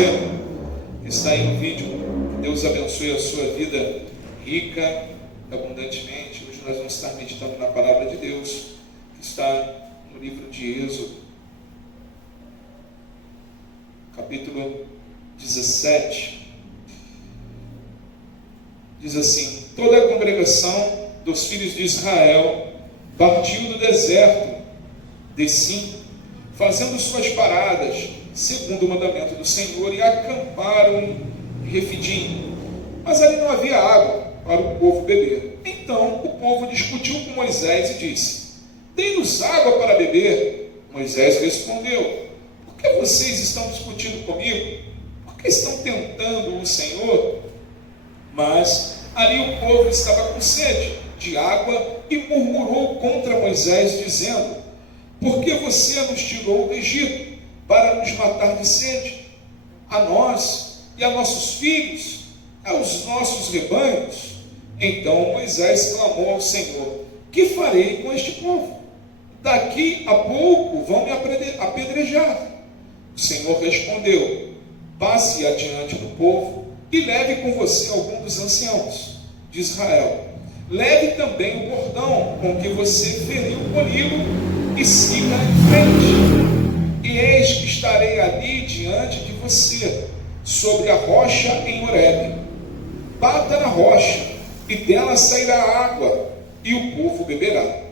você que está aí no vídeo. Que Deus abençoe a sua vida rica, abundantemente. Hoje nós vamos estar meditando na palavra de Deus, que está no livro de Êxodo, capítulo 17. Diz assim: toda a congregação dos filhos de Israel partiu do deserto de Sim, fazendo suas paradas, segundo o mandamento do Senhor, e acamparam em Refidim. Mas ali não havia água para o povo beber. Então o povo discutiu com Moisés e disse: dê-nos água para beber. Moisés respondeu: por que vocês estão discutindo comigo? Por que estão tentando o Senhor? Mas ali o povo estava com sede de água e murmurou contra Moisés, dizendo: por que você nos tirou do Egito para nos matar de sede, a nós e a nossos filhos, aos nossos rebanhos? Então Moisés clamou ao Senhor: que farei com este povo? Daqui a pouco vão me apedrejar. O Senhor respondeu: passe adiante do povo e leve com você algum dos anciãos de Israel. Leve também o bordão com que você feriu o colírio e siga em frente. E eis que estarei ali diante de você, sobre a rocha em Horebe. Bata na rocha, e dela sairá água, e o povo beberá.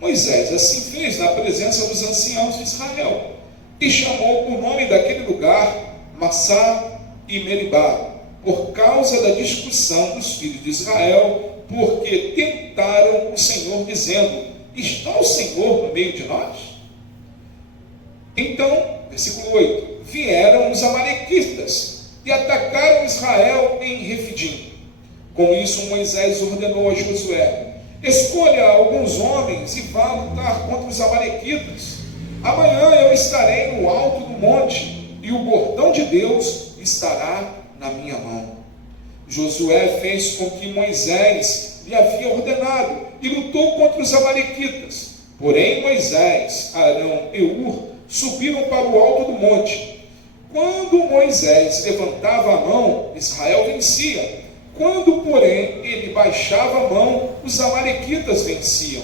Moisés assim fez na presença dos anciãos de Israel, e chamou o nome daquele lugar Massá e Meribá, por causa da discussão dos filhos de Israel, porque tentaram o Senhor, dizendo: está o Senhor no meio de nós? Então, versículo 8: vieram os amalequitas e atacaram Israel em Refidim. Com isso Moisés ordenou a Josué: escolha alguns homens e vá lutar contra os amalequitas. Amanhã eu estarei no alto do monte, e o bordão de Deus estará na minha mão. Josué fez com que Moisés lhe havia ordenado e lutou contra os amalequitas. Porém Moisés, Arão e Hur subiram para o alto do monte. Quando Moisés levantava a mão, Israel vencia. Quando, porém, ele baixava a mão, os amalequitas venciam.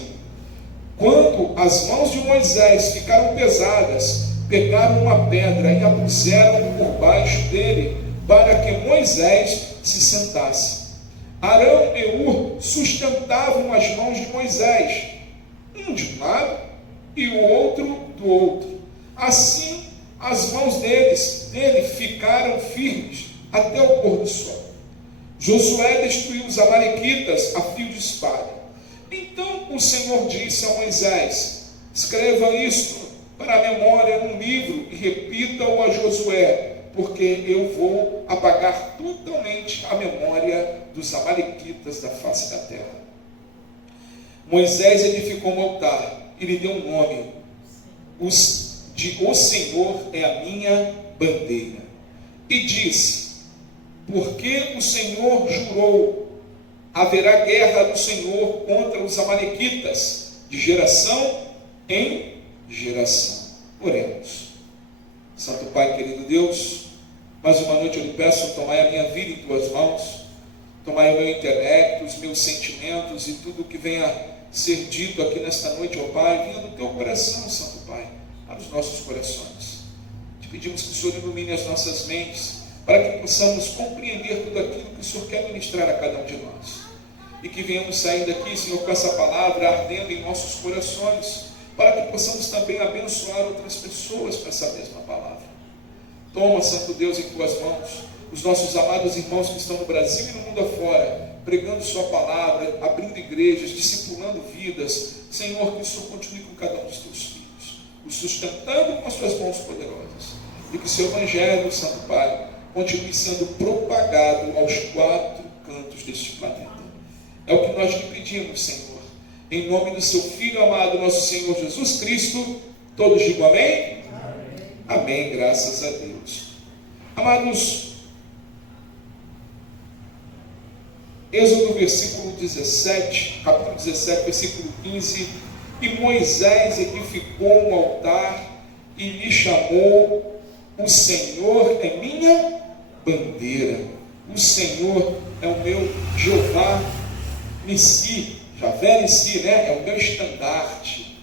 Quando as mãos de Moisés ficaram pesadas, pegaram uma pedra e a puseram por baixo dele, para que Moisés se sentasse. Arão e Hur sustentavam as mãos de Moisés, um de um lado e o outro do outro. Assim, as mãos dele ficaram firmes até o pôr do sol. Josué destruiu os amalequitas a fio de espada. Então o Senhor disse a Moisés: escreva isto para a memória num livro e repita-o a Josué, porque eu vou apagar totalmente a memória dos amalequitas da face da terra. Moisés edificou um altar e lhe deu um nome: o Senhor é a minha bandeira. E disse: porque o Senhor jurou, haverá guerra do Senhor contra os amalequitas, de geração em geração. Oremos. Santo Pai, querido Deus, mais uma noite eu lhe peço: tomai a minha vida em tuas mãos, tomai o meu intelecto, os meus sentimentos e tudo o que venha ser dito aqui nesta noite, ó Pai, venha do teu coração, Santo Pai, para os nossos corações. Te pedimos que o Senhor ilumine as nossas mentes, para que possamos compreender tudo aquilo que o Senhor quer ministrar a cada um de nós, e que venhamos sair daqui, Senhor, com essa palavra ardendo em nossos corações, para que possamos também abençoar outras pessoas com essa mesma palavra. Toma, Santo Deus, em tuas mãos os nossos amados irmãos que estão no Brasil e no mundo afora, pregando sua palavra, abrindo igrejas, discipulando vidas. Senhor, que o Senhor continue com cada um dos teus filhos, os sustentando com as suas mãos poderosas, e que o seu evangelho, Santo Pai, continue sendo propagado aos quatro cantos deste planeta. É o que nós lhe pedimos, Senhor, em nome do seu Filho amado, nosso Senhor Jesus Cristo. Todos digam amém? Amém, graças a Deus. Amados, Êxodo versículo 17, capítulo 17, versículo 15: e Moisés edificou um altar e lhe chamou O Senhor é minha bandeira. O Senhor é o meu Jeová Nissi, Javé Nissi, né? É o meu estandarte.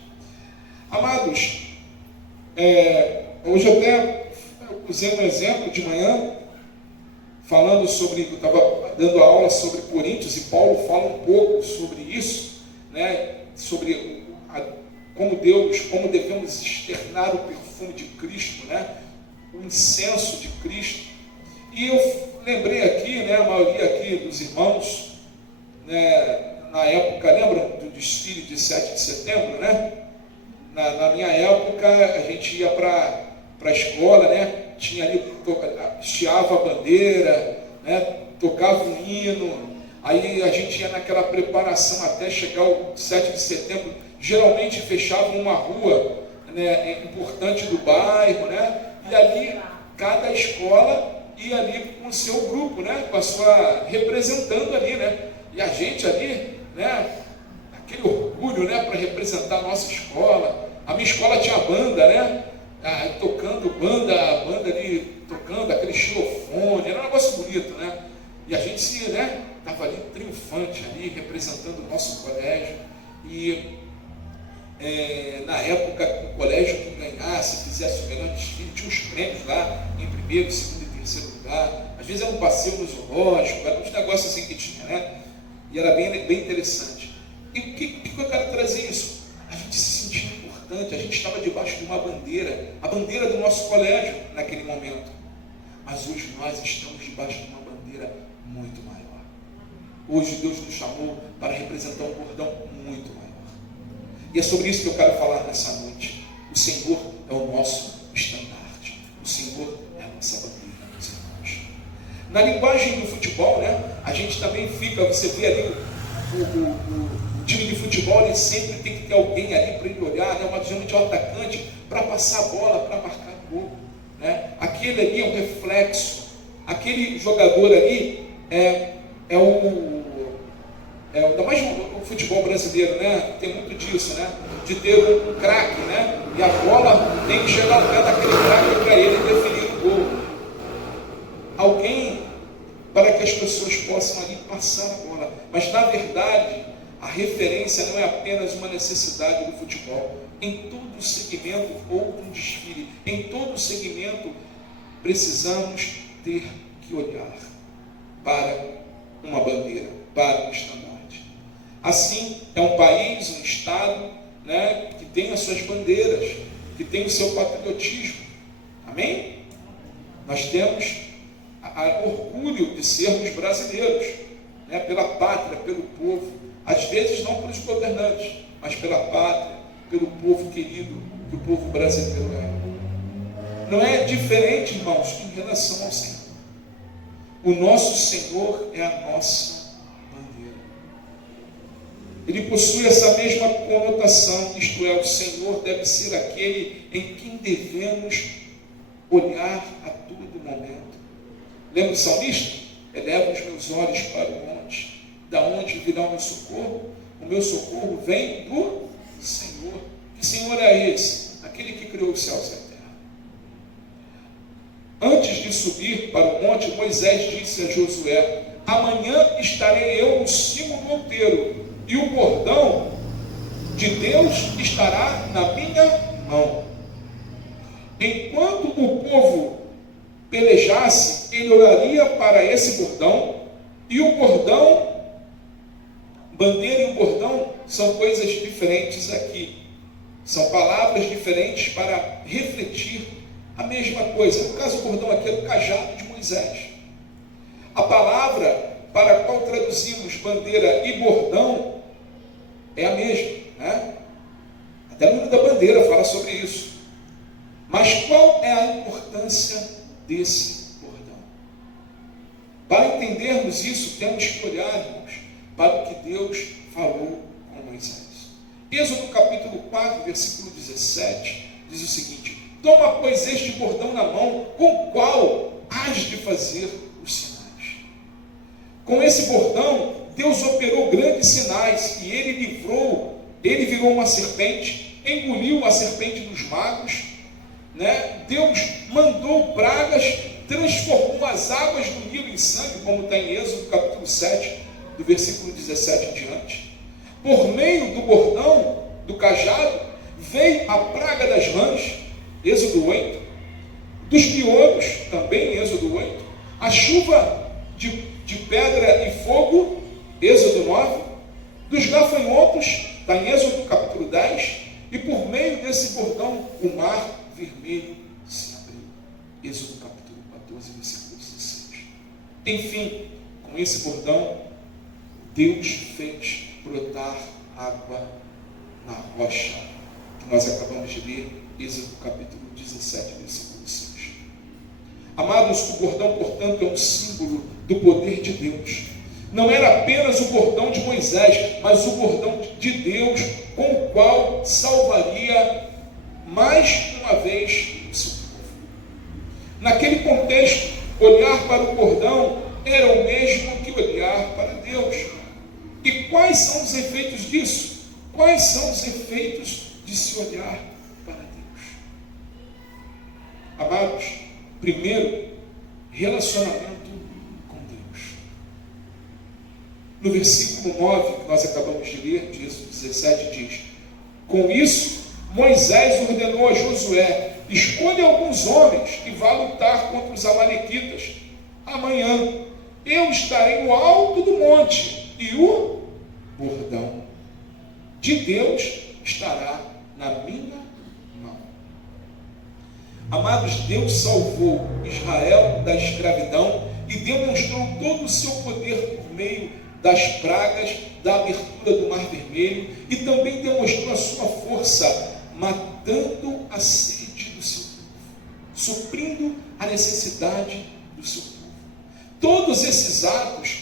Amados, hoje até usei um exemplo de manhã, falando sobre, eu estava dando aula sobre Coríntios, e Paulo fala um pouco sobre isso, né? Sobre como devemos externar o perfume de Cristo, né? O incenso de Cristo. E eu lembrei aqui, né, a maioria aqui dos irmãos, né, na época, lembram do desfile de 7 de setembro, né? Na minha época, a gente ia para a escola, né? Tinha ali, hasteava a bandeira, né? Tocava um hino, aí a gente ia naquela preparação até chegar o 7 de setembro, geralmente fechava uma rua, né, importante do bairro, né? E ali, cada escola ia ali com o seu grupo, né? Com a sua, representando ali, né? E a gente ali, né? Aquele orgulho, né? Para representar a nossa escola. A minha escola tinha banda, né? Tocando a banda ali, tocando aquele xilofone, era um negócio bonito, né? E a gente, né? Estava ali triunfante ali, representando o nosso colégio. E na época, o colégio que ganhasse, fizesse o melhor desfile, tinha os prêmios lá, em primeiro, segundo e terceiro lugar. Às vezes era um passeio no zoológico, era uns negócios assim que tinha, né? E era bem interessante. E o que eu quero trazer isso? A gente se sentia importante, a gente estava debaixo de uma bandeira, a bandeira do nosso colégio naquele momento. Mas hoje nós estamos debaixo de uma bandeira muito maior. Hoje Deus nos chamou para representar um bordão muito maior. E é sobre isso que eu quero falar nessa noite. O Senhor é o nosso estandarte. O Senhor é a nossa bandeira, meus irmãos. Na linguagem do futebol, né, a gente também fica, você vê ali o time de futebol, ele sempre tem que ter alguém ali para ele olhar, né, geralmente é um atacante, para passar a bola, para marcar o gol. Né? Aquele ali é um reflexo. Aquele jogador ali ainda mais o futebol brasileiro, né? Tem muito disso, né? De ter um craque, né? E a bola tem que chegar ao pé daquele craque para ele definir o gol. Alguém para que as pessoas possam ali passar a bola. Mas na verdade, a referência não é apenas uma necessidade do futebol. Em todo segmento houve um desfile. Em todo segmento precisamos ter que olhar para uma bandeira, para um estandarte. Assim, é um país, um estado, né, que tem as suas bandeiras, que tem o seu patriotismo. Amém? Nós temos orgulho de sermos brasileiros, né, pela pátria, pelo povo. Às vezes não pelos governantes, mas pela pátria, pelo povo querido que o povo brasileiro é. Não é diferente, irmãos, em relação ao Senhor. O nosso Senhor é a nossa bandeira. Ele possui essa mesma conotação, isto é, o Senhor deve ser aquele em quem devemos olhar a todo momento. Lembra o salmista? Eleva os meus olhos para o monte, da onde virá o meu socorro? O meu socorro vem do Senhor. Que Senhor é esse? Aquele que criou os céus e a terra. Antes de subir para o monte, Moisés disse a Josué: amanhã estarei eu no cimo do outeiro, e o bordão de Deus estará na minha mão. Enquanto o povo pelejasse, ele olharia para esse bordão, e o bordão, bandeira e o bordão são coisas diferentes aqui. São palavras diferentes para refletir a mesma coisa. No caso, o bordão aqui é o cajado de Moisés. A palavra para a qual traduzimos bandeira e bordão é a mesma, né? Até no livro da bandeira fala sobre isso. Mas qual é a importância desse bordão? Para entendermos isso, temos que olhar, irmãos, para o que Deus falou com Moisés. Êxodo capítulo 4, versículo 17, diz o seguinte: toma, pois, este bordão na mão, com o qual hás de fazer os sinais. Com esse bordão, Deus operou grandes sinais, e ele virou uma serpente, engoliu a serpente dos magos, né, Deus mandou pragas, transformou as águas do Nilo em sangue, como está em Êxodo capítulo 7, do versículo 17 em diante. Por meio do bordão, do cajado, veio a praga das rãs, Êxodo 8, dos piolhos, também em Êxodo 8, a chuva de pedra e fogo, Êxodo 9, dos gafanhotos, está em Êxodo capítulo 10, e por meio desse bordão, o mar vermelho se abriu. Êxodo capítulo 14, versículo 16. Enfim, com esse bordão, Deus fez brotar água na rocha, que nós acabamos de ler, Êxodo capítulo 17, versículo 6. Amados, o bordão, portanto, é um símbolo do poder de Deus. Não era apenas o bordão de Moisés, mas o bordão de Deus, com o qual salvaria mais uma vez o seu povo. Naquele contexto, olhar para o bordão era o mesmo que olhar para Deus. E quais são os efeitos disso? Quais são os efeitos de se olhar para Deus? Amados, primeiro, relacionamento com Deus. No versículo 9, que nós acabamos de ler, de Êxodo 17, diz: com isso, Moisés ordenou a Josué: escolha alguns homens e vá lutar contra os amalequitas. Amanhã eu estarei no alto do monte, e o bordão de Deus estará na minha mão. Amados, Deus salvou Israel da escravidão e demonstrou todo o seu poder por meio das pragas, da abertura do Mar Vermelho, e também demonstrou a sua força, matando a sede do seu povo, suprindo a necessidade do seu povo. Todos esses atos,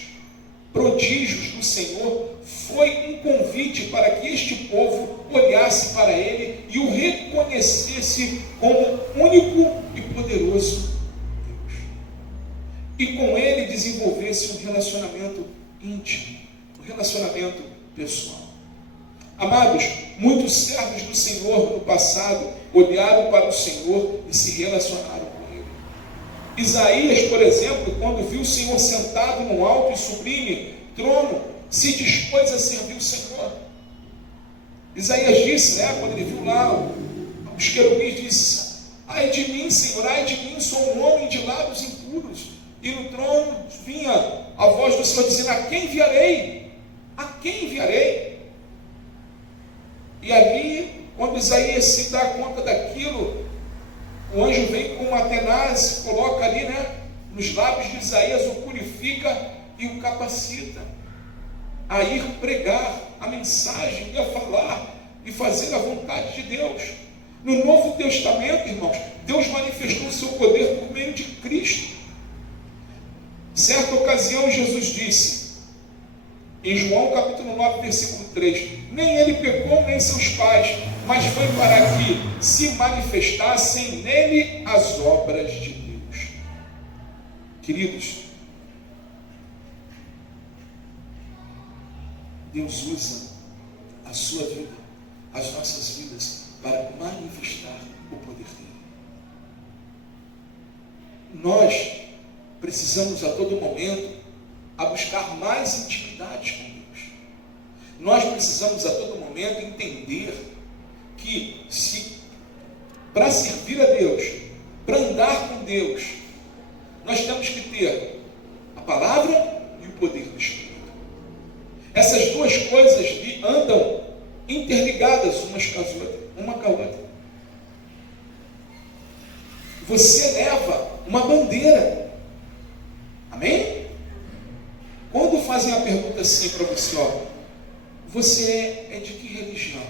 prodígios do Senhor, foi um convite para que este povo olhasse para Ele e o reconhecesse como único e poderoso Deus. E com Ele desenvolvesse um relacionamento íntimo, um relacionamento pessoal. Amados, muitos servos do Senhor no passado olharam para o Senhor e se relacionaram com Ele. Isaías, por exemplo, quando viu o Senhor sentado num alto e sublime trono, se dispôs a servir o Senhor. Isaías disse, quando ele viu lá os querubins, disse: ai de mim, Senhor, ai de mim, sou um homem de lábios impuros. E no trono vinha a voz do Senhor dizendo: a quem enviarei? A quem enviarei? E ali, quando Isaías se dá conta daquilo, o anjo vem com uma tenaz, coloca ali, nos lábios de Isaías, o purifica e o capacita a ir pregar a mensagem, e a falar e fazer a vontade de Deus. No Novo Testamento, irmãos, Deus manifestou o seu poder por meio de Cristo. Certa ocasião, Jesus disse, em João capítulo 9, versículo 3, nem ele pecou, nem seus pais, mas foi para que se manifestassem nele as obras de Deus. Queridos, Deus usa a sua vida, as nossas vidas, para manifestar o poder dele. Nós precisamos a todo momento a buscar mais intimidade com Deus. Nós precisamos a todo momento entender que para servir a Deus, para andar com Deus, nós temos que ter a palavra e o poder do Espírito. Essas duas coisas andam interligadas uma com a outra. Você leva uma bandeira. Amém? Quando fazem a pergunta assim para você, você é de que religião?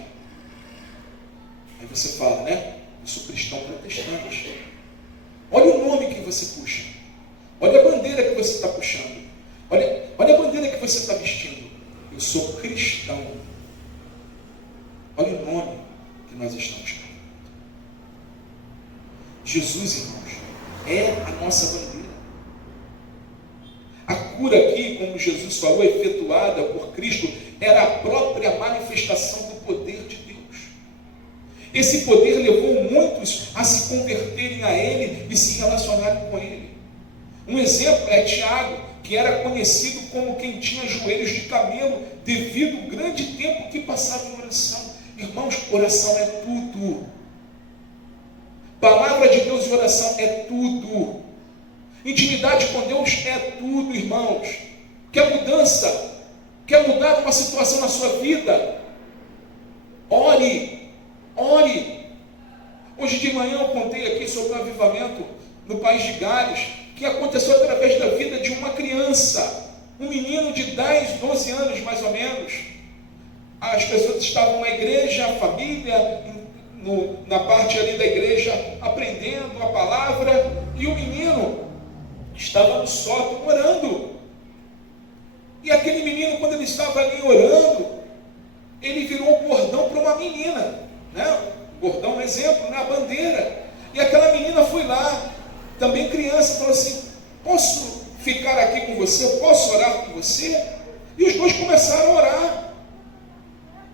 Aí você fala, eu sou cristão protestante. Olha o nome que você puxa. Olha a bandeira que você está puxando. Olha a bandeira que você está vestindo. Eu sou cristão. Olha o nome que nós estamos carregando. Jesus, irmãos, é a nossa bandeira. A cura aqui, como Jesus falou, efetuada por Cristo, era a própria manifestação do poder de Deus. Esse poder levou muitos a se converterem a ele e se relacionarem com ele. Um exemplo é Tiago, que era conhecido como quem tinha joelhos de camelo, devido ao grande tempo que passava em oração. Irmãos, oração é tudo. Palavra de Deus e oração é tudo. Intimidade com Deus é tudo, irmãos. Quer mudança? Quer mudar uma situação na sua vida? Ore, ore. Hoje de manhã eu contei aqui sobre um avivamento no país de Gales, que aconteceu através da vida de uma criança, um menino de 10, 12 anos mais ou menos. As pessoas estavam na igreja, a família, na parte ali da igreja, aprendendo a palavra, e o menino estava no sótão orando. E aquele menino, quando ele estava ali orando, ele virou o bordão para uma menina, né? O bordão é um exemplo, né? A bandeira. E aquela menina foi lá, também criança, falou assim: posso ficar aqui com você? Eu posso orar com você? E os dois começaram a orar.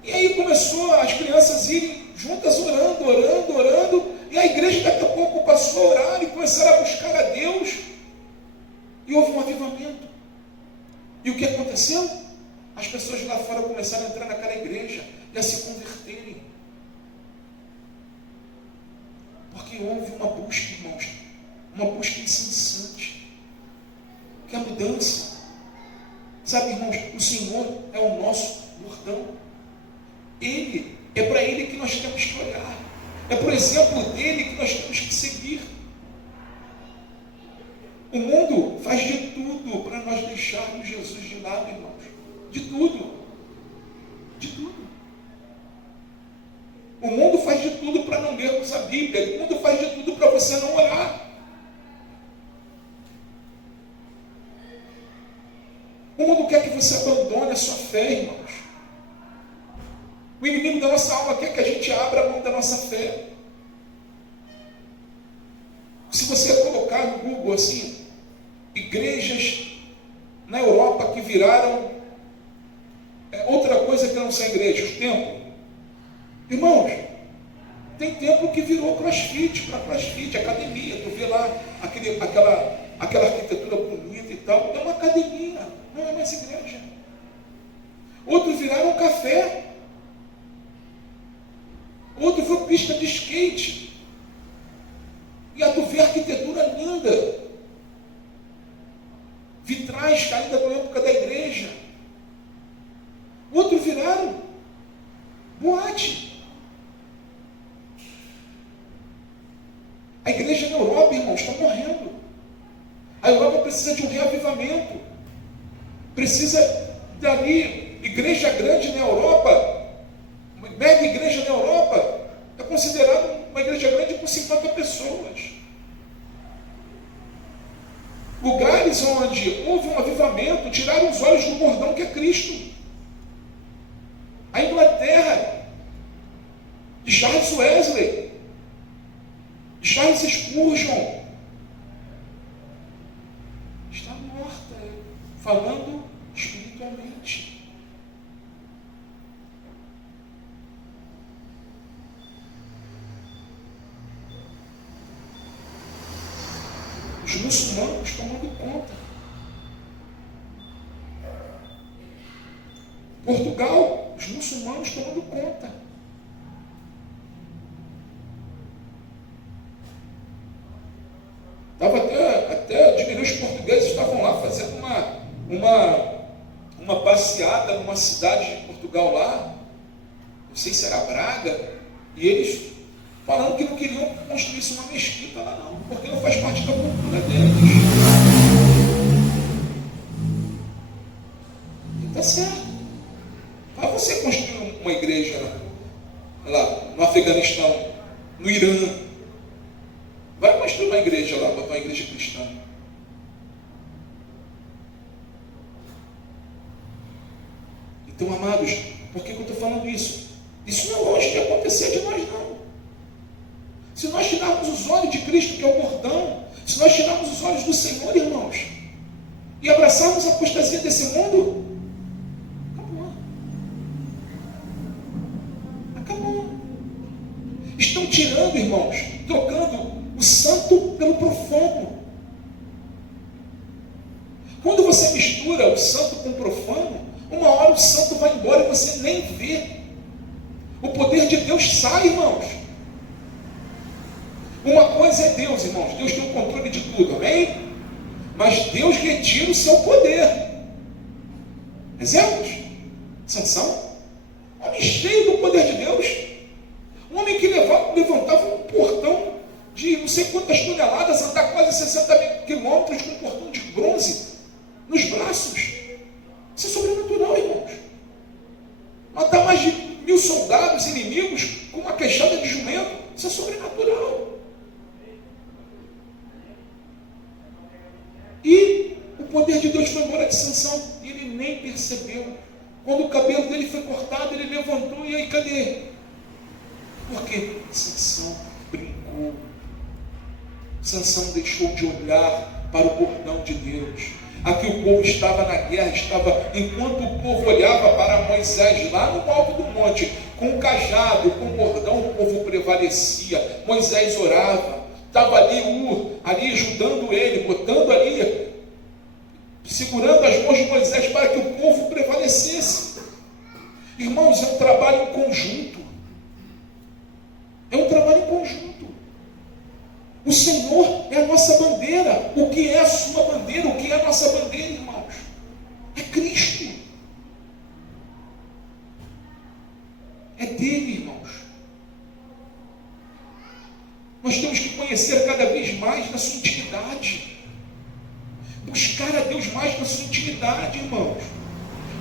E aí começou as crianças irem juntas orando, orando, orando, e a igreja daqui a pouco passou a orar e começaram a buscar a Deus, e houve um avivamento. E o que aconteceu? As pessoas lá fora começaram a entrar naquela igreja e a se converterem, porque houve uma busca, irmãos, uma busca incessante, que é a mudança. Sabe, irmãos, o Senhor é o nosso bordão. Ele, é para Ele que nós temos que olhar, é por exemplo dele que nós temos que seguir. O mundo faz de tudo para nós deixarmos Jesus de lado, irmãos. De tudo. De tudo. O mundo faz de tudo para não lermos a Bíblia. O mundo faz de tudo para você não orar. O mundo quer que você abandone a sua fé, irmãos. O inimigo da nossa alma quer que a gente abra a mão da nossa fé. Se você colocar no Google assim, igrejas na Europa que viraram outra coisa que não são igrejas, templo. Irmãos, tem templo que virou crossfit, para crossfit, academia. Tu vê lá aquela arquitetura bonita e tal, é uma academia, não é mais igreja. Outros viraram café. Outro foi pista de skate. E a tu vê a arquitetura linda. Vitrais ainda da época da igreja. Outros viraram boate. A igreja na Europa, irmãos, está morrendo. A Europa precisa de um reavivamento. Precisa dali, igreja grande na Europa, mega igreja na Europa, é considerada uma igreja grande com 50 pessoas. Lugares onde houve um avivamento, tiraram os olhos do bordão que é Cristo. A Inglaterra, de Charles Wesley, de Charles Spurgeon, está morta, falando espiritualmente. Os muçulmanos tomando conta. Portugal, os muçulmanos tomando conta. Estava até diminuir, os portugueses estavam lá fazendo uma passeada numa cidade de Portugal lá, não sei se era Braga, e eles falando que não queriam construir uma mesquita lá não, porque não faz parte da cultura deles. E está certo. Vai você construir uma igreja lá no Afeganistão, no Irã. Vai construir uma igreja lá, botar uma igreja cristã. Então, amados, por que eu estou falando isso? Isso não é longe de acontecer de nós, não. Se nós tirarmos os olhos de Cristo, que é o bordão, se nós tirarmos os olhos do Senhor, irmãos, e abraçarmos a apostasia desse mundo, acabou. Acabou. Estão tirando, irmãos, trocando o santo pelo profano. Quando você mistura o santo com o profano, uma hora o santo vai embora e você nem vê. O poder de Deus sai, irmãos. Uma coisa é Deus, irmãos. Deus tem o controle de tudo, amém? Mas Deus retira o seu poder. Exemplos? Sansão, homem cheio do poder de Deus. Um homem que levantava um portão de não sei quantas toneladas, andar quase 60 quilômetros com um portão de bronze nos braços. Isso é sobrenatural, irmãos. Matar mais de 1000 soldados inimigos com uma queixada de jumento. Isso é sobrenatural. E o poder de Deus foi embora de Sansão e ele nem percebeu. Quando o cabelo dele foi cortado, ele levantou e aí, cadê? Porque Sansão brincou. Sansão deixou de olhar para o bordão de Deus. Aqui o povo estava na guerra, enquanto o povo olhava para Moisés lá no alto do monte, com o cajado, com o bordão, o povo prevalecia. Moisés orava, estava ali ali ajudando ele, botando ali, segurando as mãos de Moisés para que o povo prevalecesse. Irmãos, é um trabalho em conjunto. É um trabalho em conjunto. O Senhor é a nossa bandeira. O que é a sua bandeira? O que é a nossa bandeira, irmãos? É Cristo. É dele, irmãos. Nós temos que conhecer cada vez mais na sua intimidade. Buscar a Deus mais na sua intimidade, irmãos.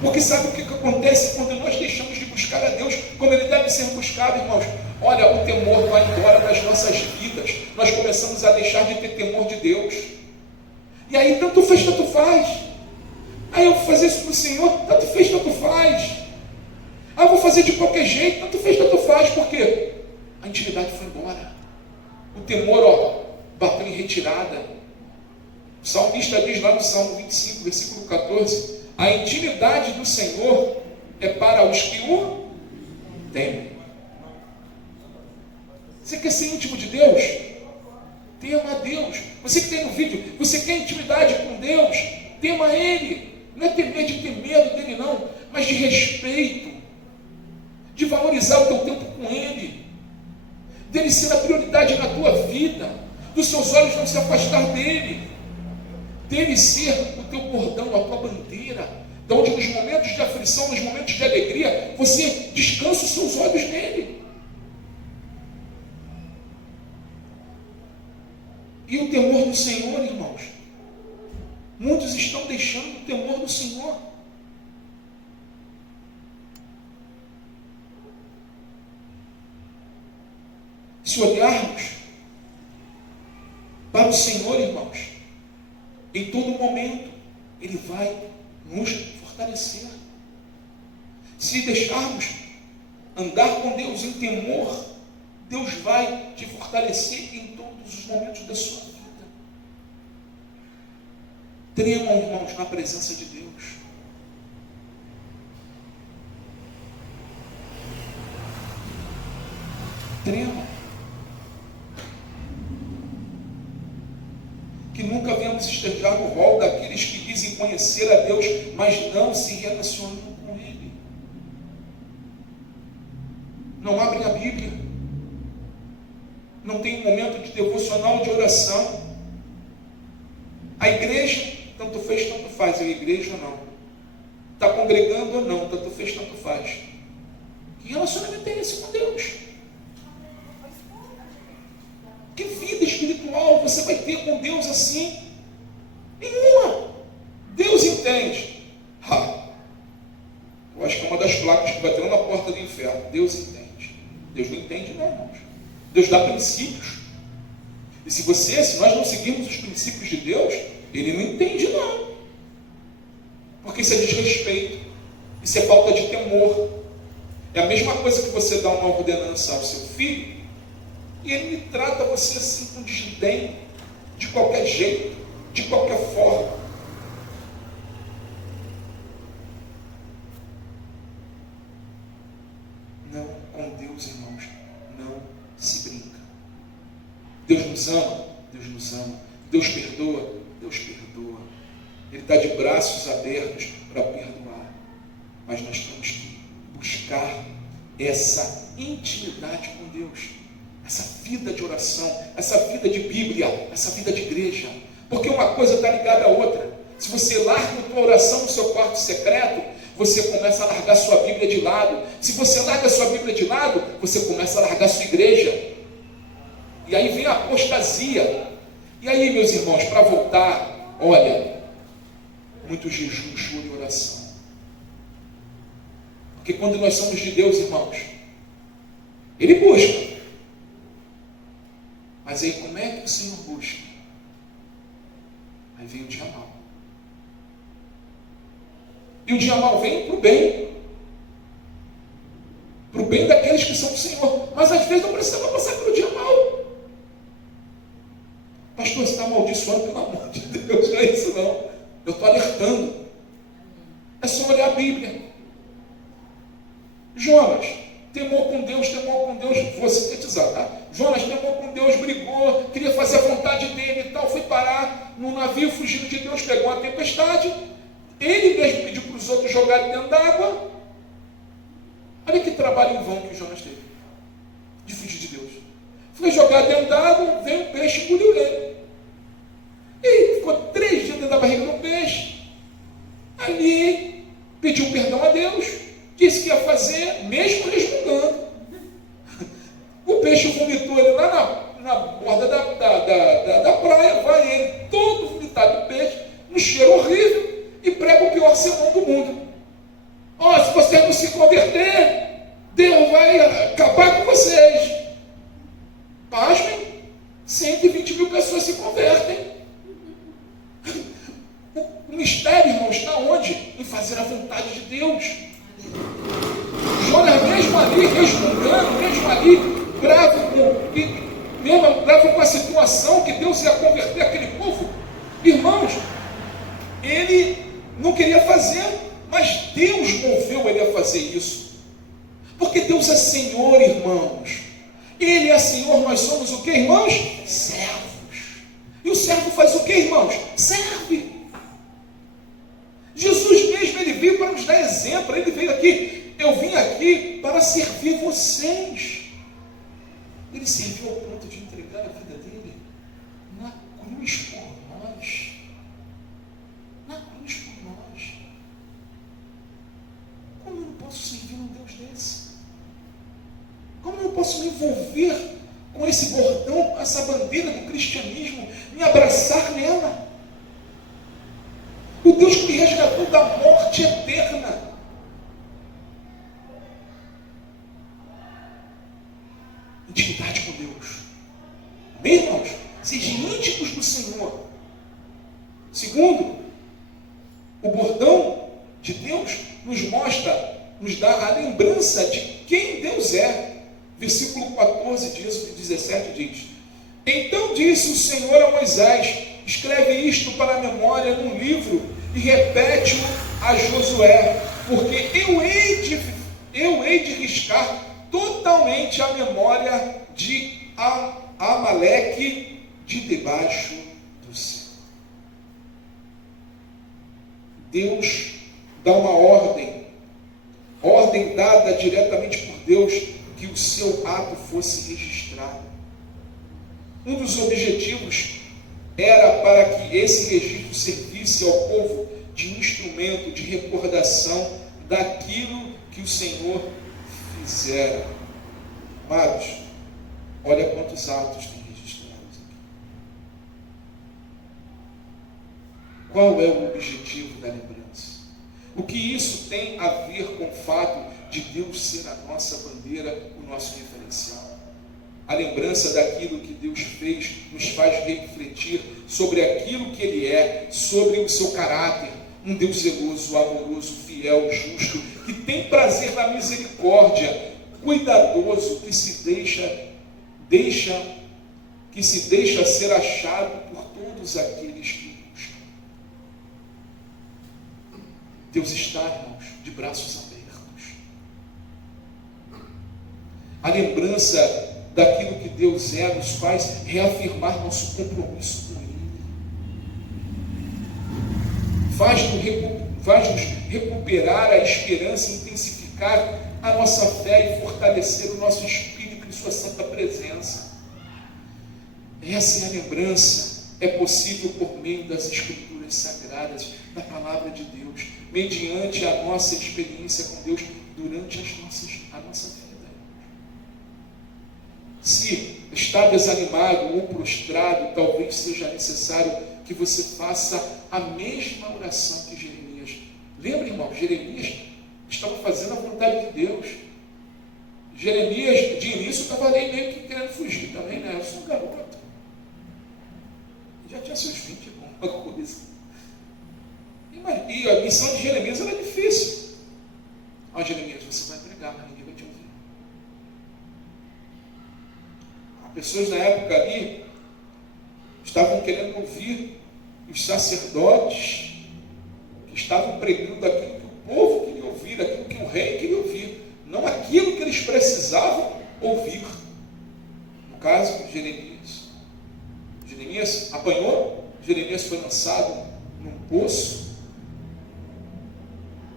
Porque sabe o que acontece quando nós deixamos de buscar a Deus como Ele deve ser buscado, irmãos? Olha, o temor vai embora das nossas vidas. Nós começamos a deixar de ter temor de Deus. E aí, tanto fez, tanto faz. Aí eu vou fazer isso para o Senhor, tanto fez, tanto faz. Ah, eu vou fazer de qualquer jeito, tanto fez, tanto faz. Por quê? A intimidade foi embora. O temor, bateu em retirada. O salmista diz lá no Salmo 25, versículo 14: a intimidade do Senhor é para os que o temem. Você quer ser íntimo de Deus? Tema a Deus. Você que tem no vídeo, você quer intimidade com Deus? Tema Ele. Não é temer de ter medo dele, não, mas de respeito, de valorizar o teu tempo com Ele, dele ser a prioridade na tua vida, dos seus olhos não se afastar dele, dele ser o teu bordão, a tua bandeira, de onde nos momentos de aflição, nos momentos de alegria, você descansa os seus olhos nele. E o temor do Senhor, irmãos, muitos estão deixando o temor do Senhor. Se olharmos para o Senhor, irmãos, em todo momento, Ele vai nos fortalecer. Se deixarmos andar com Deus em temor, Deus vai te fortalecer em todos os momentos da sua vida. Tremam, irmãos, na presença de Deus. Tremam. Que nunca venhamos estejar no rol daqueles que dizem conhecer a Deus, mas não se relacionam com Ele. Não abrem a Bíblia. Não tem um momento de devocional, de oração. A igreja, tanto fez, tanto faz. A igreja ou não. Está congregando ou não, tanto fez, tanto faz. Que relacionamento é esse com Deus? Que vida espiritual você vai ter com Deus assim? Nenhuma. Deus entende. Eu acho que é uma das placas que vai ter na porta do inferno. Deus entende. Deus não entende, não, irmãos. Deus dá princípios. E se nós não seguirmos os princípios de Deus, Ele não entende, não. Porque isso é desrespeito. Isso é falta de temor. É a mesma coisa que você dá uma ordenança ao seu filho e ele trata você assim com desdém, de qualquer jeito, de qualquer forma. Não, com Deus, irmãos, não se brinca. Deus nos ama, Deus nos ama. Deus perdoa, Deus perdoa. Ele está de braços abertos para perdoar. Mas nós temos que buscar essa intimidade com Deus, essa vida de oração, essa vida de Bíblia, essa vida de igreja. Porque uma coisa está ligada à outra. Se você larga a tua oração no seu quarto secreto, você começa a largar sua Bíblia de lado. Se você larga sua Bíblia de lado, você começa a largar sua igreja. E aí vem a apostasia. E aí, meus irmãos, para voltar, olha, muito jejum, choro e oração. Porque quando nós somos de Deus, irmãos, Ele busca. Mas aí como é que o Senhor busca? Aí vem o dia mau. E o dia mau vem para o bem. Para o bem daqueles que são do Senhor. Mas às vezes não precisava passar pelo dia mau. Pastor, você está amaldiçoando, pelo amor de Deus, não é isso não. Eu estou alertando. É só olhar a Bíblia. Jonas temou com Deus, vou sintetizar, tá? Jonas temou com Deus, brigou, queria fazer a vontade dele e tal, foi parar no navio fugindo de Deus, pegou uma tempestade, ele mesmo pediu para os outros jogarem dentro d'água. Olha que trabalho em vão que o Jonas teve, de fugir de Deus. Foi jogar dentro d'água, veio um peixe e engoliu ele. E ficou 3 dias dentro da barriga do peixe, ali, pediu perdão a Deus, disse que ia fazer, mesmo resmungando. O peixe vomitou ele lá na borda da praia, vai ele todo vomitado de peixe, um cheiro horrível, e prega o pior sermão do mundo. Ó, se você não se converter, Deus vai acabar com vocês. Pasmem, 120 mil pessoas se convertem. O mistério, irmãos, está onde? Em fazer a vontade de Deus. Jonas, mesmo ali, resmungando, mesmo ali, bravo com a situação que Deus ia converter aquele povo, irmãos, ele não queria fazer, mas Deus moveu ele a fazer isso. Porque Deus é Senhor, irmãos. Ele é Senhor, nós somos o que, irmãos? Servos. E o servo faz o que, irmãos? Serve. Jesus mesmo, ele veio para nos dar exemplo, ele veio aqui, eu vim aqui para servir vocês. Ele serviu ao ponto de entregar a vida dele na cruz por nós. Na cruz por nós. Como eu não posso servir um Deus desse? Como eu não posso me envolver com esse bordão, com essa bandeira do cristianismo, me abraçar nela? O Deus que me resgatou da morte eterna. Intimidade com Deus. Amém, irmãos? Sejam íntimos do Senhor. Segundo, o bordão de Deus nos mostra, nos dá a lembrança de quem Deus é. Versículo 14 diz, 17 diz: Então disse o Senhor a Moisés: escreve isto para a memória num livro e repete-o a Josué, porque eu hei de riscar totalmente a memória de Amaleque de debaixo do céu. Deus dá uma ordem dada diretamente por Deus, que o seu ato fosse registrado. Um dos objetivos era para que esse registro servisse ao povo de instrumento de recordação daquilo que o Senhor fizera. Amados, olha quantos atos tem registrados aqui. Qual é o objetivo da lembrança? O que isso tem a ver com o fato de Deus ser a nossa bandeira, o nosso referencial? A lembrança daquilo que Deus fez nos faz refletir sobre aquilo que Ele é, sobre o seu caráter. Um Deus zeloso, amoroso, fiel, justo, que tem prazer na misericórdia, cuidadoso, que se deixa ser achado por todos aqueles que buscam. Deus está, irmãos, de braços abertos. A lembrança daquilo que Deus é, nos faz reafirmar nosso compromisso com Ele. Faz-nos recuperar a esperança, intensificar a nossa fé e fortalecer o nosso espírito em sua santa presença. Essa é a lembrança, é possível por meio das Escrituras Sagradas, da Palavra de Deus, mediante a nossa experiência com Deus durante a nossa vida. Se está desanimado ou prostrado, talvez seja necessário que você faça a mesma oração que Jeremias. Lembra, irmão, Jeremias estava fazendo a vontade de Deus. Jeremias, de início, estava ali meio que querendo fugir também, né? Eu sou um garoto. Já tinha seus 20, alguma coisa. E a missão de Jeremias era difícil. Ó, Jeremias, você vai pregar, mas ninguém vai te ouvir. As pessoas na época ali estavam querendo ouvir os sacerdotes que estavam pregando aquilo que o povo queria ouvir, aquilo que o rei queria ouvir, não aquilo que eles precisavam ouvir. No caso, Jeremias. Jeremias apanhou, Jeremias foi lançado num poço,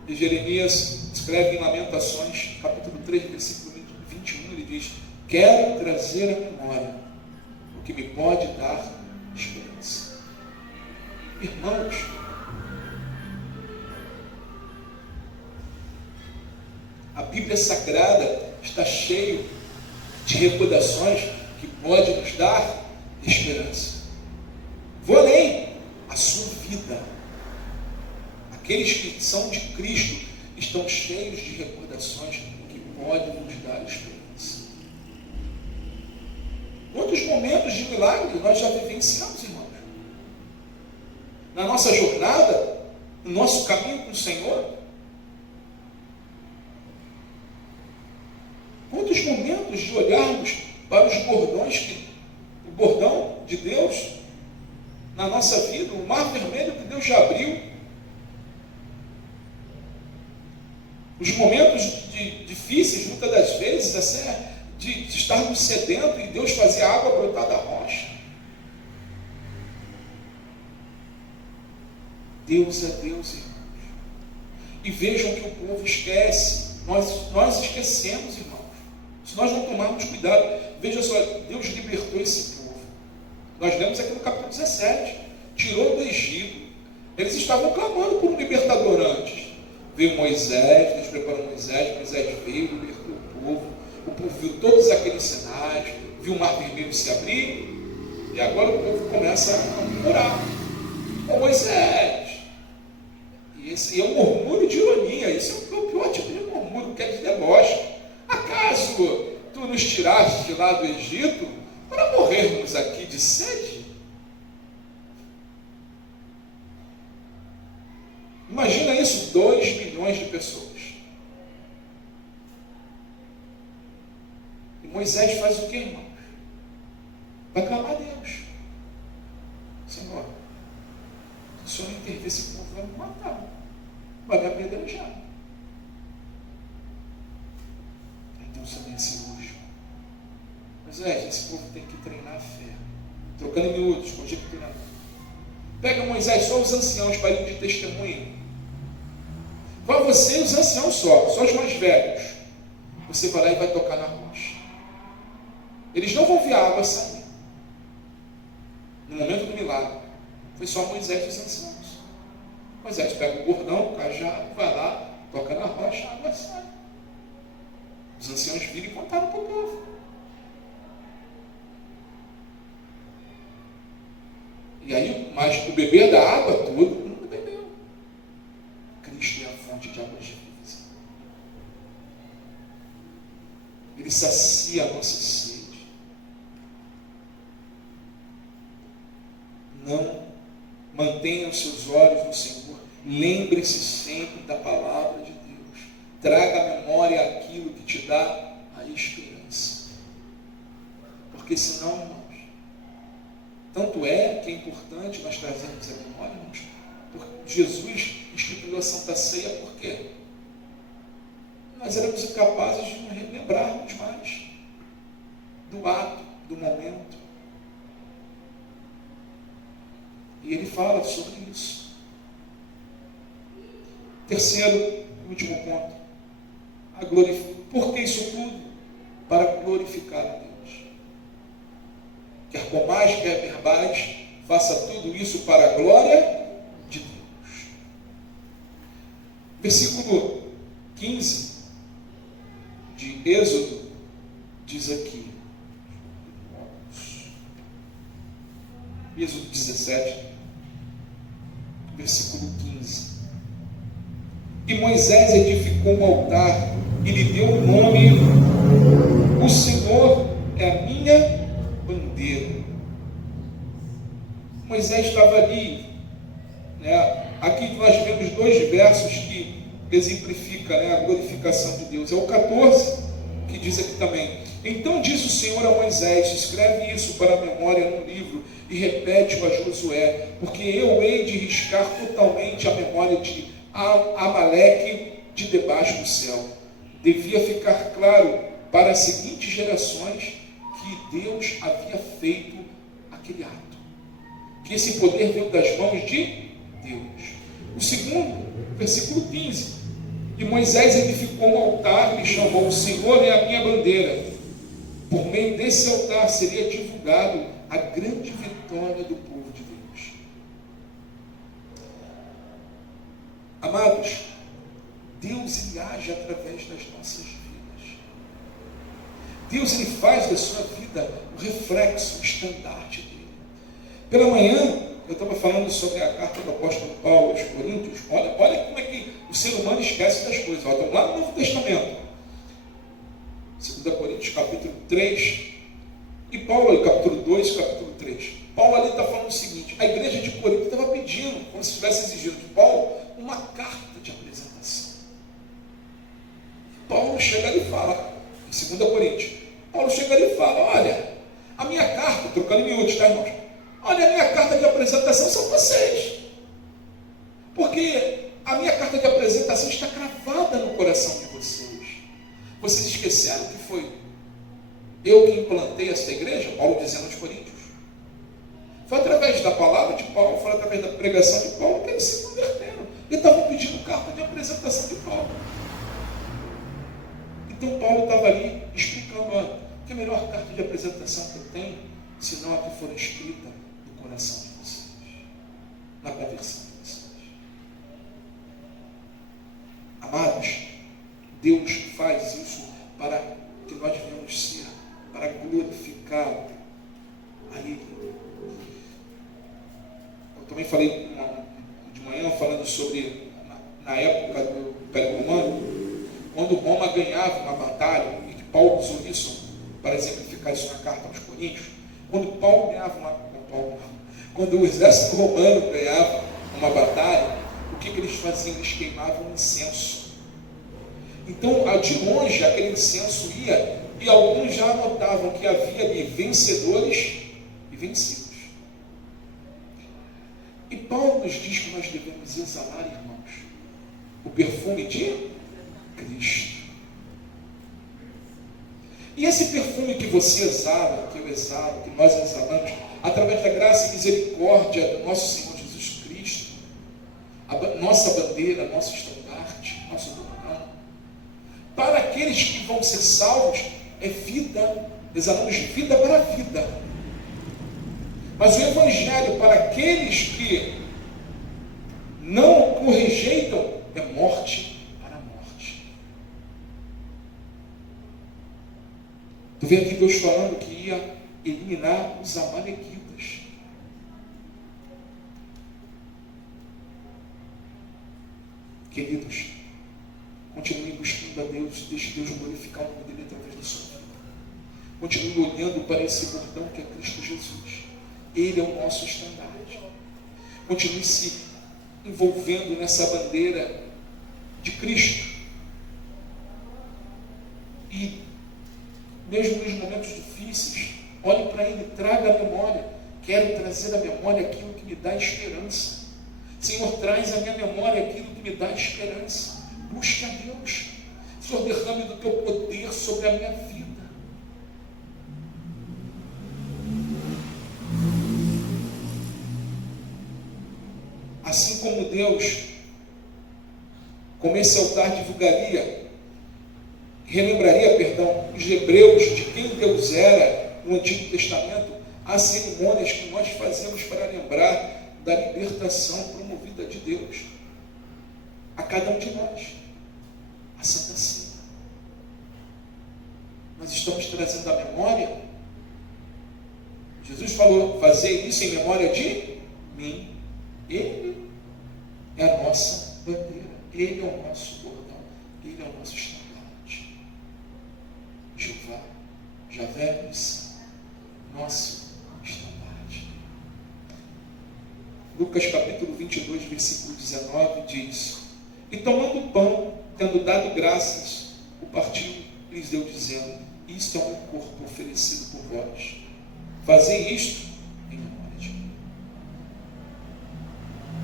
e Jeremias escreve em Lamentações, capítulo 3, versículo 21, ele diz: quero trazer à memória o que me pode dar esperança. Irmãos, a Bíblia Sagrada está cheia de recordações que podem nos dar esperança. Vou além, a sua vida. Aqueles que são de Cristo estão cheios de recordações que podem nos dar esperança. Quantos momentos de milagre nós já vivenciamos, irmãos? Na nossa jornada, no nosso caminho com o Senhor? Quantos momentos de olharmos para os bordões, o bordão de Deus na nossa vida, o mar vermelho que Deus já abriu, os momentos difíceis, muitas das vezes, assim, de estarmos sedentos e Deus fazia água brotar da rocha. Deus é Deus, irmãos. E vejam que o povo esquece. Nós esquecemos, irmãos. Se nós não tomarmos cuidado, veja só, Deus libertou esse povo. Nós lemos aqui no capítulo 17. Tirou do Egito. Eles estavam clamando por um libertador antes. Veio Moisés, Deus preparou Moisés veio, libertou o povo viu todos aqueles sinais, viu o mar vermelho se abrir, e agora o povo começa a murmurar. Ô Moisés, e esse é um murmúrio de ironia, esse é o pior tipo de murmúrio, que é de deboche. Acaso tu nos tiraste de lá do Egito para morrermos aqui de sede? Imagina isso, 2 milhões de pessoas. E Moisés faz o que, irmãos? Vai clamar a Deus. Senhor, se o Senhor não intervir, esse povo vai me matar. Vai me apedrejar. Aí Deus também se urge. Moisés, esse povo tem que treinar a fé. Trocando em miúdos, conjecturando. Pega Moisés, só os anciãos para ir de testemunho. Vai você e os anciãos só os mais velhos. Você vai lá e vai tocar na rocha. Eles não vão ver a água sair. No momento do milagre, foi só Moisés e os anciãos. Moisés pega o bordão, o cajado, vai lá, toca na rocha, a água sai. Os anciãos viram e contaram para o povo. E aí, mas o beber da água, todo mundo bebeu. Cristo é a fonte de água de vida. Ele sacia a nossa sede. Não mantenha os seus olhos no Senhor. Lembre-se sempre da palavra de Deus. Traga à memória aquilo que te dá a esperança. Porque senão, irmãos, tanto é que é importante nós trazermos a memória, irmãos, porque Jesus instituiu a Santa Ceia, por quê? Nós éramos incapazes de nos lembrarmos mais do ato, do momento. E ele fala sobre isso. Terceiro, último ponto. Por que isso tudo? Para glorificar a Deus. Quer comais, quer bebais, faça tudo isso para a glória de Deus. Versículo 15 de Êxodo diz aqui, Êxodo 17, versículo 15. E Moisés edificou um altar e lhe deu o nome: o Senhor é a minha bandeira. Moisés estava ali, né? Aqui nós vemos dois versos que exemplificam, né, a glorificação de Deus. É o 14, que diz aqui também: então disse o Senhor a Moisés: escreve isso para a memória num livro e repete-o a Josué, porque eu hei de riscar totalmente a memória de Amaleque de debaixo do céu. Devia ficar claro para as seguintes gerações que Deus havia feito aquele ato, que esse poder veio das mãos de Deus. O segundo, versículo 15: e Moisés edificou um altar e chamou: o Senhor é a minha bandeira. Por meio desse altar seria divulgado a grande vitória do povo de Deus. Amados, Deus ele age através das nossas vidas. Deus ele faz da sua vida o reflexo, o estandarte dele. Pela manhã, eu estava falando sobre a carta do apóstolo Paulo aos Coríntios. Olha como é que o ser humano esquece das coisas. Estamos lá no Novo Testamento. 2 Coríntios capítulo 3. E Paulo, capítulo 2, capítulo 3. Paulo ali está falando o seguinte: a igreja de Corinto estava pedindo, como se estivesse exigindo de Paulo, uma carta de apresentação. Paulo chega ali e fala, em 2 Coríntios, Paulo chega ali e fala: olha, a minha carta, trocando em miúdos, tá, irmãos? Olha, a minha carta de apresentação são vocês. Porque a minha carta de apresentação está cravada no coração de vocês. Vocês esqueceram que foi eu que implantei essa igreja? Paulo dizendo aos Coríntios. Foi através da palavra de Paulo, foi através da pregação de Paulo que eles se converteram. E estavam pedindo carta de apresentação de Paulo. Então Paulo estava ali explicando que a melhor carta de apresentação que eu tenho, senão a que for escrita no coração de vocês, na conversão de vocês. Amados, Deus faz isso para que nós venhamos ser, para glorificar a Ele. Eu também falei de manhã, falando sobre, na época do Império Romano, quando Roma ganhava uma batalha, e que Paulo usou isso para exemplificar isso na carta aos Coríntios, quando o exército romano ganhava uma batalha, o que eles faziam? Eles queimavam incenso. Então, de longe, aquele incenso ia, e alguns já notavam que havia ali vencedores e vencidos. E Paulo nos diz que nós devemos exalar, irmãos, o perfume de Cristo. E esse perfume que você exala, que eu exalo, que nós exalamos, através da graça e misericórdia do nosso Senhor Jesus Cristo, a nossa bandeira, nosso estandarte, nosso bordão, para aqueles que vão ser salvos, é vida, exalamos vida para a vida. Mas o Evangelho, para aqueles que não o rejeitam, é morte para a morte. Tu vê aqui Deus falando que ia eliminar os amalequitas. Queridos, continue buscando a Deus, deixe Deus glorificar o nome dele através da sua vida. Continue olhando para esse bordão que é Cristo Jesus. Ele é o nosso estandarte. Continue se envolvendo nessa bandeira de Cristo. E mesmo nos momentos difíceis, olhe para Ele, traga a memória. Quero trazer à memória aquilo que me dá esperança. Senhor, traz à minha memória aquilo que me dá esperança. Busque a Deus. Senhor, derrame do teu poder sobre a minha vida. como Deus, como esse altar relembraria, os hebreus de quem Deus era no Antigo Testamento, há cerimônias que nós fazemos para lembrar da libertação promovida de Deus a cada um de nós. A Santa Ceia. Nós estamos trazendo à memória. Jesus falou, fazer isso em memória de mim. Ele é a nossa bandeira. Ele é o nosso bordão. Ele é o nosso estandarte. Jeová, Javé, nosso estandarte. Lucas capítulo 22, versículo 19 diz: E tomando o pão, tendo dado graças, o partiu e lhes deu, dizendo: Isto é o meu corpo oferecido por vós. Fazei isto em memória de mim.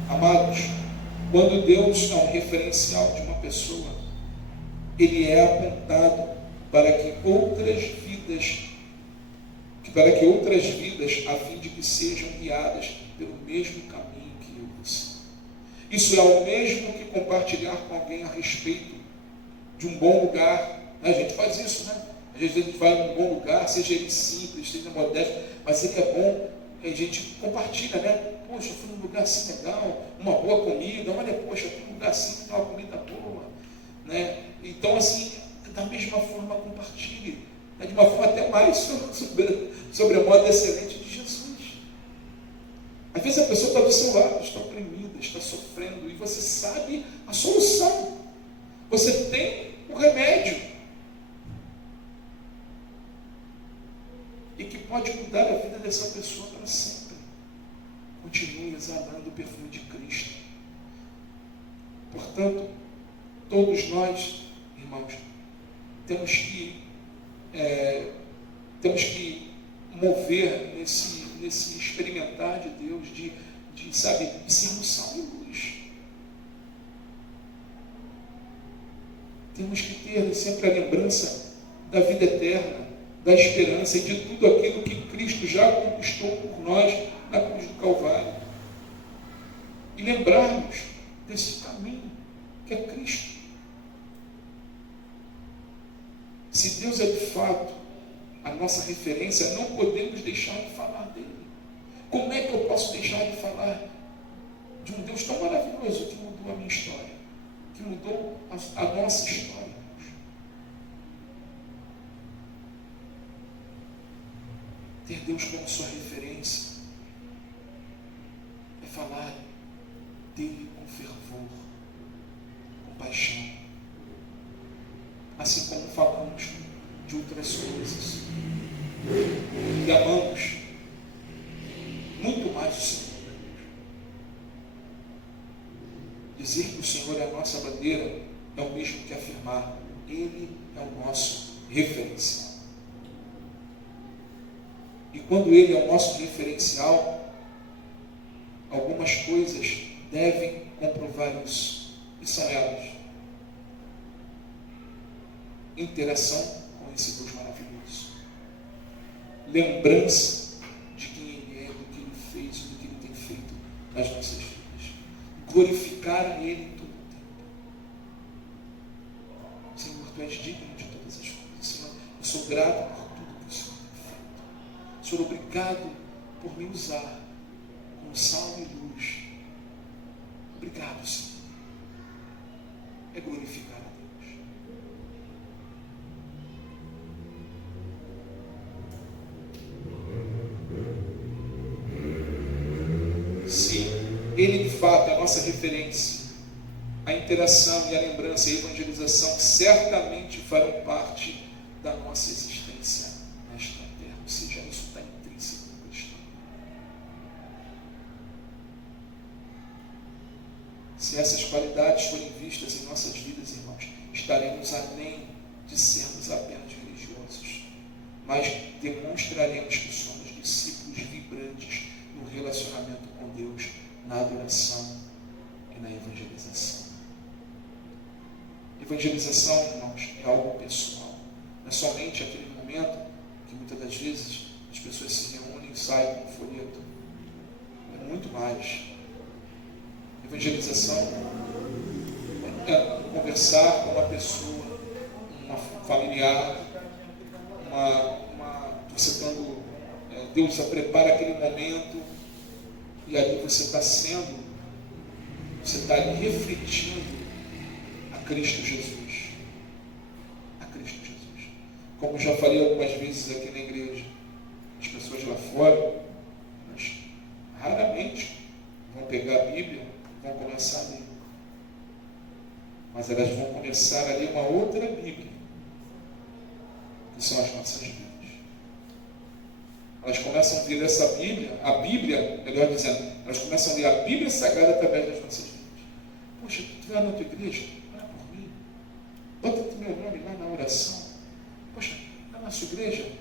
Amados, quando Deus é um referencial de uma pessoa, Ele é apontado para que outras vidas, a fim de que sejam guiadas pelo mesmo caminho que eu você. Isso é o mesmo que compartilhar com alguém a respeito de um bom lugar. A gente faz isso, né? Às vezes a gente vai em um bom lugar, seja ele simples, seja modesto, mas ele é bom, a gente compartilha, né? Poxa, eu fui num lugar assim legal, uma boa comida, olha, poxa, eu fui num lugar assim, tem uma comida boa, né? Então, assim, da mesma forma, compartilhe, né? De uma forma até mais sobre a moda excelente de Jesus. Às vezes a pessoa está do seu lado, está oprimida, está sofrendo, e você sabe a solução. Você tem o remédio. E que pode mudar a vida dessa pessoa para sempre. Continue exalando o perfume de Cristo. Portanto, todos nós, irmãos, temos que mover nesse experimentar de Deus, de sermos sal e luz. Temos que ter sempre a lembrança da vida eterna, da esperança e de tudo aquilo que Cristo já conquistou por nós na cruz do Calvário. E lembrarmos desse caminho que é Cristo. Se Deus é de fato a nossa referência, não podemos deixar de falar dele. Como é que eu posso deixar de falar de um Deus tão maravilhoso que mudou a minha história, que mudou a nossa história? Ter Deus como sua referência é falar dele com fervor, com paixão, assim como falamos de outras coisas e amamos muito mais o Senhor. Dizer que o Senhor é a nossa bandeira é o mesmo que afirmar: Ele é o nosso referencial. E quando Ele é o nosso referencial, algumas coisas devem comprovar isso. E são elas: interação com esse Deus maravilhoso, lembrança de quem Ele é, do que Ele fez e do que Ele tem feito nas nossas vidas, glorificar a Ele em todo o tempo. Senhor, Tu és digno de todas as coisas. Senhor, eu sou grato por tudo que o Senhor tem feito. Senhor, obrigado por me usar como sal e luz. Obrigado, Senhor. É glorificar a Deus. Se Ele de fato é a nossa referência, a interação e a lembrança e a evangelização certamente farão parte da nossa existência nesta terra. Ou seja, isso está intrínseco no cristão. Se essas qualidades forem vistas em nossas vidas, irmãos, estaremos além de sermos apenas religiosos, mas demonstraremos que somos discípulos vibrantes no relacionamento com Deus, na adoração e na evangelização. Evangelização, irmãos, é algo pessoal. Não é somente aquele momento que muitas das vezes as pessoas se reúnem e saem com um folheto. É muito mais. Evangelização é conversar com uma pessoa, uma familiar, você quando Deus prepara aquele momento, e ali você está ali refletindo a Cristo Jesus. A Cristo Jesus. Como eu já falei algumas vezes aqui na igreja, as pessoas lá fora, mas raramente vão pegar a Bíblia, vão começar a ler. Mas elas vão começar a ler uma outra Bíblia, que são as nossas Bíblias. Elas começam a ler essa Bíblia, a Bíblia, melhor dizendo, elas começam a ler a Bíblia Sagrada através das nossas vidas. Poxa, tu vai na tua igreja? Ora por mim. Bota o meu nome lá na oração. Poxa, na nossa igreja,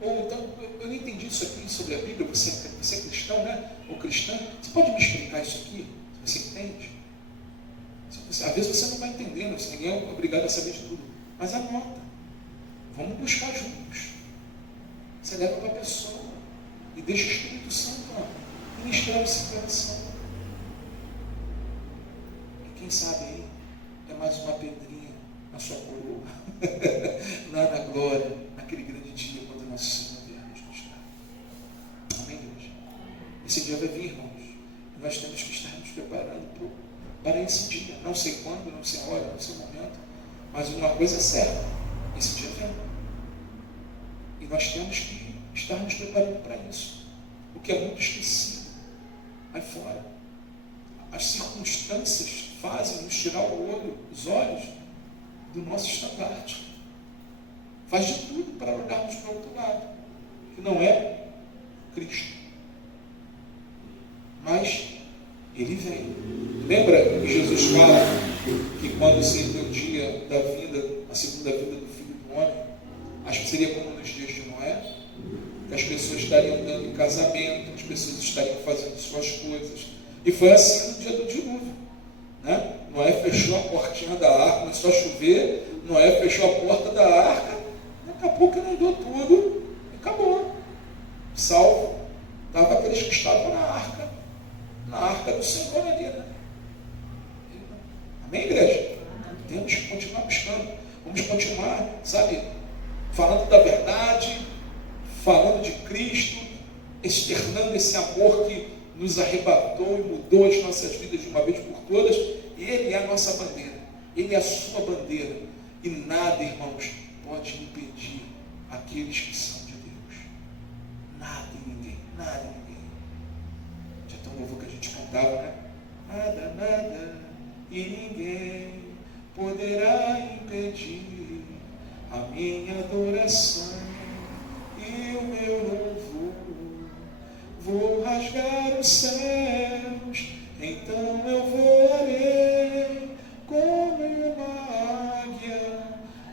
ou então, eu não entendi isso aqui sobre a Bíblia, você é cristão, né? Ou cristã, você pode me explicar isso aqui? Você entende? Às vezes você não vai entendendo, ninguém é obrigado a saber de tudo, mas anota. Vamos buscar juntos. Você leva para a pessoa e deixa o Espírito Santo ministrar esse coração. E quem sabe aí é mais uma pedrinha na sua coroa, lá na glória, naquele grande dia, quando nosso Senhor vier nos mostrar. Amém, Deus? Esse dia vai vir, irmãos. E nós temos que estar nos preparando para esse dia. Não sei quando, não sei a hora, não sei o momento, mas uma coisa é certa: esse dia vem. E nós temos que estar nos preparando para isso. O que é muito esquecido aí fora. As circunstâncias fazem nos tirar os olhos do nosso estandarte. Faz de tudo para olharmos para o outro lado, que não é Cristo. Mas Ele vem. Lembra que Jesus fala que quando seria o dia da vinda, a segunda vinda do Filho do Homem, acho que seria como nos dias de Noé, que as pessoas estariam dando em casamento, as pessoas estariam fazendo suas coisas. E foi assim no dia do dilúvio, né? Noé fechou a portinha da arca, começou a chover, Noé fechou a porta da arca, daqui a pouco inundou tudo e acabou. Salvo estava aqueles que estavam na arca do Senhor ali, né? Amém, igreja? Temos que continuar buscando, vamos continuar, sabe, falando da verdade, falando de Cristo, externando esse amor que nos arrebatou e mudou as nossas vidas de uma vez por todas. Ele é a nossa bandeira, Ele é a sua bandeira, e nada, irmãos, pode impedir aqueles que são de Deus. Nada e ninguém, nada e ninguém. Já tão novo que a gente cantava, né? Nada, nada e ninguém poderá impedir a minha adoração e o meu louvor. Vou rasgar os céus, então eu voarei como uma águia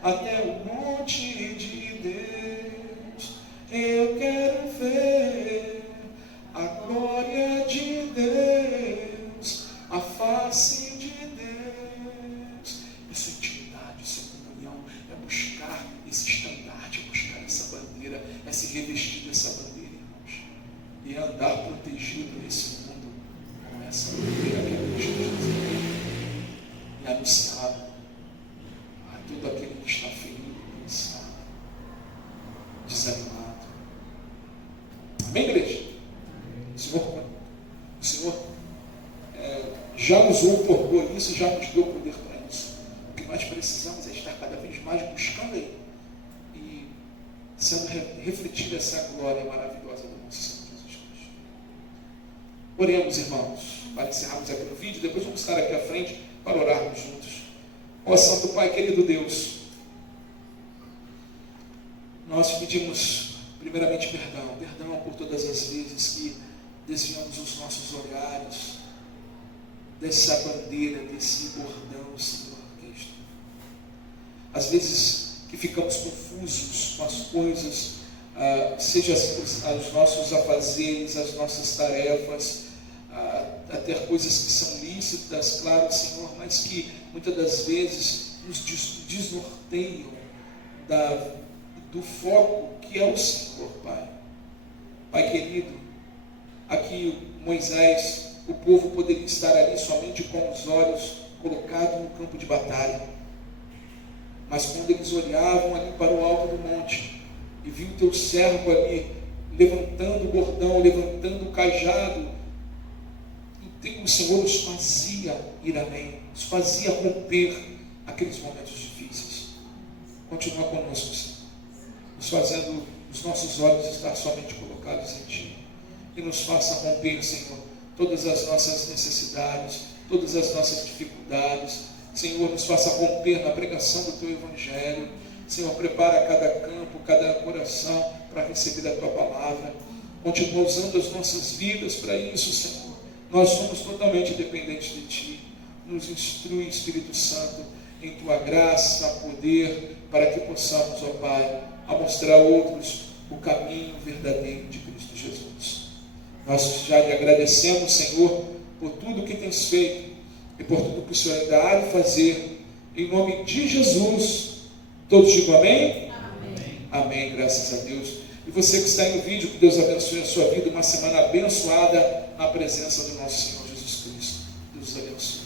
até o monte de Deus. Eu quero ver a glória de Deus, a face de Deus. Isso é intimidade, isso é comunhão, é buscar esse estandarte, é buscar essa bandeira, é se revestir dessa bandeira, irmãos, e andar protegido nesse mundo com essa bandeira que é Cristo Jesus, e anunciado a todo aquele que está ferido, cansado, desanimado. Amém, igreja? O Senhor já nos outorgou isso, já nos deu poder para isso. O que nós precisamos é estar cada vez mais buscando Ele e sendo refletida essa glória maravilhosa do nosso Senhor Jesus Cristo. Oremos, irmãos, para encerrarmos aqui no vídeo, depois vamos estar aqui à frente para orarmos juntos. Ó Santo Pai, querido Deus, nós pedimos primeiramente perdão por todas as vezes que desviamos os nossos olhares dessa bandeira, desse bordão, Senhor Cristo. Às vezes que ficamos confusos com as coisas, seja os nossos afazeres, as nossas tarefas, até coisas que são lícitas, claro, Senhor, mas que muitas das vezes nos desnorteiam do foco que é o Senhor, Pai. Pai querido, Aqui Moisés, o povo poderia estar ali somente com os olhos colocados no campo de batalha. Mas quando eles olhavam ali para o alto do monte e viam o teu servo ali levantando o bordão, levantando o cajado, o Senhor os fazia ir além, os fazia romper aqueles momentos difíceis. Continua conosco, Senhor, nos fazendo os nossos olhos estar somente colocados em Ti, e nos faça romper, Senhor, todas as nossas necessidades, todas as nossas dificuldades. Senhor, nos faça romper na pregação do Teu Evangelho. Senhor, prepara cada campo, cada coração para receber a Tua palavra. Continua usando as nossas vidas para isso, Senhor. Nós somos totalmente dependentes de Ti. Nos instrui, Espírito Santo, em Tua graça, poder, para que possamos, ó Pai, a mostrar a outros o caminho verdadeiro de Cristo Jesus. Nós já lhe agradecemos, Senhor, por tudo que tens feito e por tudo que o Senhor ainda há de fazer. Em nome de Jesus, todos digam amém? Amém. Amém, graças a Deus. E você que está aí no vídeo, que Deus abençoe a sua vida, uma semana abençoada na presença do nosso Senhor Jesus Cristo. Deus abençoe.